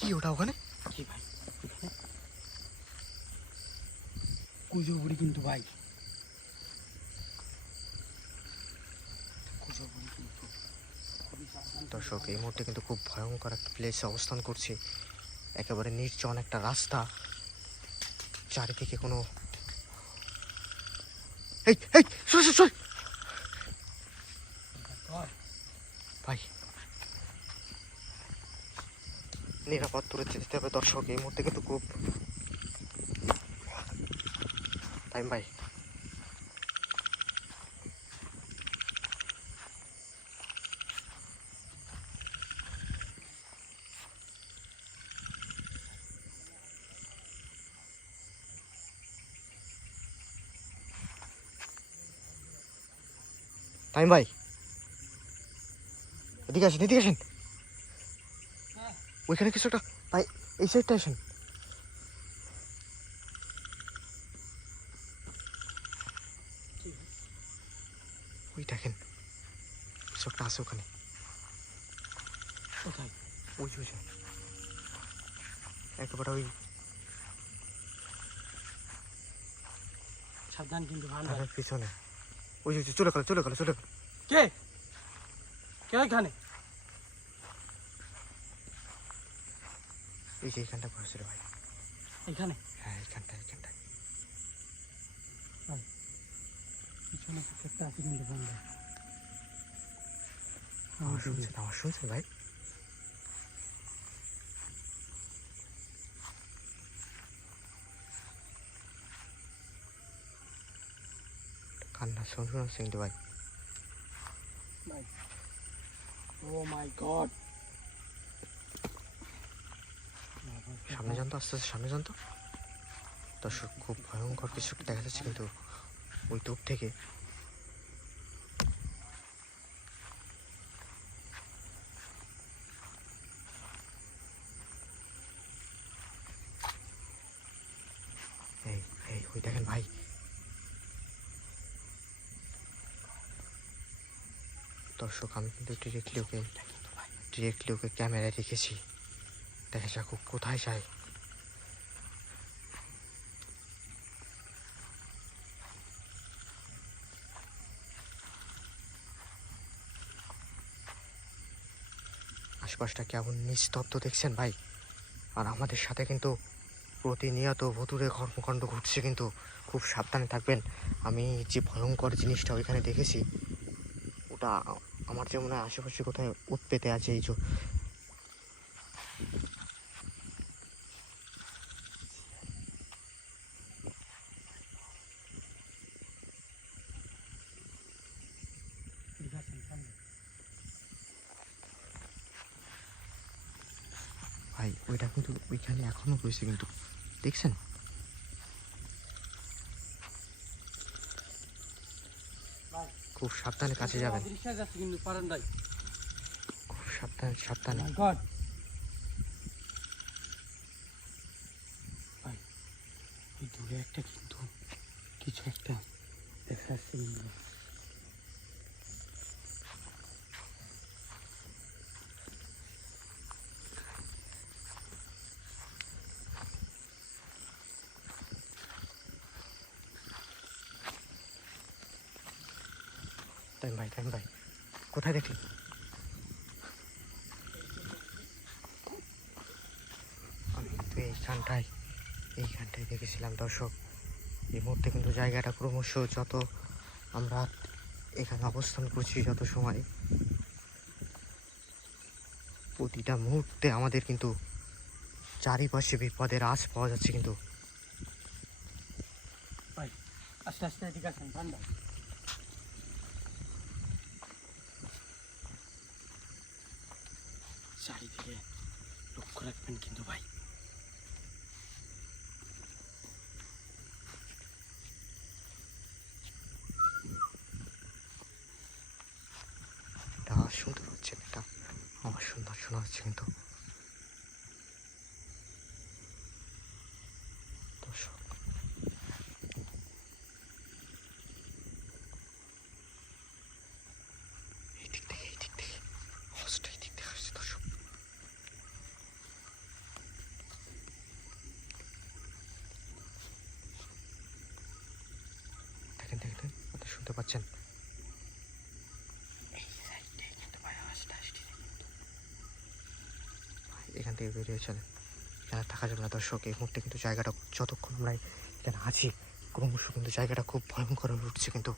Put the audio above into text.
কি ওটা ওখানে? কি ভাই কুজো বুড়ি কিন্তু ভাই, কুজো বুড়ি কিন্তু। দর্শক এই মুহূর্তে কিন্তু খুব ভয়ঙ্কর একটা প্লেসে অবস্থান করছি। একেবারে নির্জন একটা রাস্তা, চারিদিকে কোনো এই এই ভাই নিরাপদ দূরে যেতে হবে। দর্শক এই মুহূর্তে কিন্তু খুব টাইম ভাই, টাইম ভাই এদিকে আসেন, এদিকে আসেন। ওইখানে কিছু একটা ভাই, এই সাইডটা আসেন। ওই দেখেন কিছু একটা আছে ওখানে। কোথায়? ওই ওই একেবারে ওই সাবধান কিন্তু ভালো। পিছনে ওই চলে গেল, চলে গেল, চলে গেল। কে কে এখানে? এই যে এইখানটা বসেছিল ভাই, এখানে? হ্যাঁ এইখানটায়। পিছনে কিছু একটা আছে কিন্তু ভালো। আমার শুনছেন ভাই? কান্না শুনছে কিন্তু ভাই। ও মাই গড, সামনে যান তো, আস্তে আস্তে সামনে যান তো। দর্শক খুব ভয়ঙ্কর কিছু একটা দেখা যাচ্ছে কিন্তু ওই দূর থেকে। এই এই ওই দেখেন ভাই, দর্শক আমি কিন্তু ডিরেক্টলি ওকে ক্যামেরায় রেখেছি। দেখা যাক ও কোথায় যায়। আশপাশটা কেমন নিস্তব্ধ দেখছেন ভাই। আর আমাদের সাথে কিন্তু প্রতিনিয়ত ভুতুড়ে কর্মকাণ্ড ঘটছে, কিন্তু খুব সাবধানে থাকবেন। আমি যে ভয়ঙ্কর জিনিসটা ওইখানে দেখেছি, ওটা আমার যে মনে হয় আশেপাশে কোথায় উৎপেতে আছে। এই যে ভাই ওইটা কিন্তু ওইখানে এখনো রয়েছে কিন্তু, দেখছেন? খুব সাবধানে কাছে যাবেন, খুব সাবধানে সাবধানে। দূরে একটা কিন্তু কিছু একটা দেখা যাচ্ছে কিন্তু। টাইম ভাই কোথায় দেখলি? আমি কিন্তু এইখানটায় দেখেছিলাম। দর্শক এই মুহূর্তে কিন্তু জায়গাটা ক্রমশ, যত আমরা এখানে অবস্থান করছি, যত সময়, প্রতিটা মুহূর্তে আমাদের কিন্তু চারিপাশে বিপদের আঁচ পাওয়া যাচ্ছে। কিন্তু আস্তে আস্তে এদিকে আসেন, ঠান্ডা। চারিদিকে লক্ষ্য রাখবেন কিন্তু ভাই। এটা শুনতে পাচ্ছেন? এটা আমার সুন্দর শোনা হচ্ছে কিন্তু। দর্শক এই দিক থেকে হস্ত এই দিক থেকে আসছে। দর্শক শুনতে পাচ্ছেন। এই সাইডটাই কিন্তু ভাই আওয়াজটা আসছে। এখান থেকে বেরিয়ে চলেন, এখানে থাকা যাবে না দর্শক। এই মুহূর্তে কিন্তু জায়গাটা যতক্ষণ আমরা এখানে আছি ক্রমশ কিন্তু জায়গাটা খুব ভয়ঙ্কর হয়ে উঠছে কিন্তু।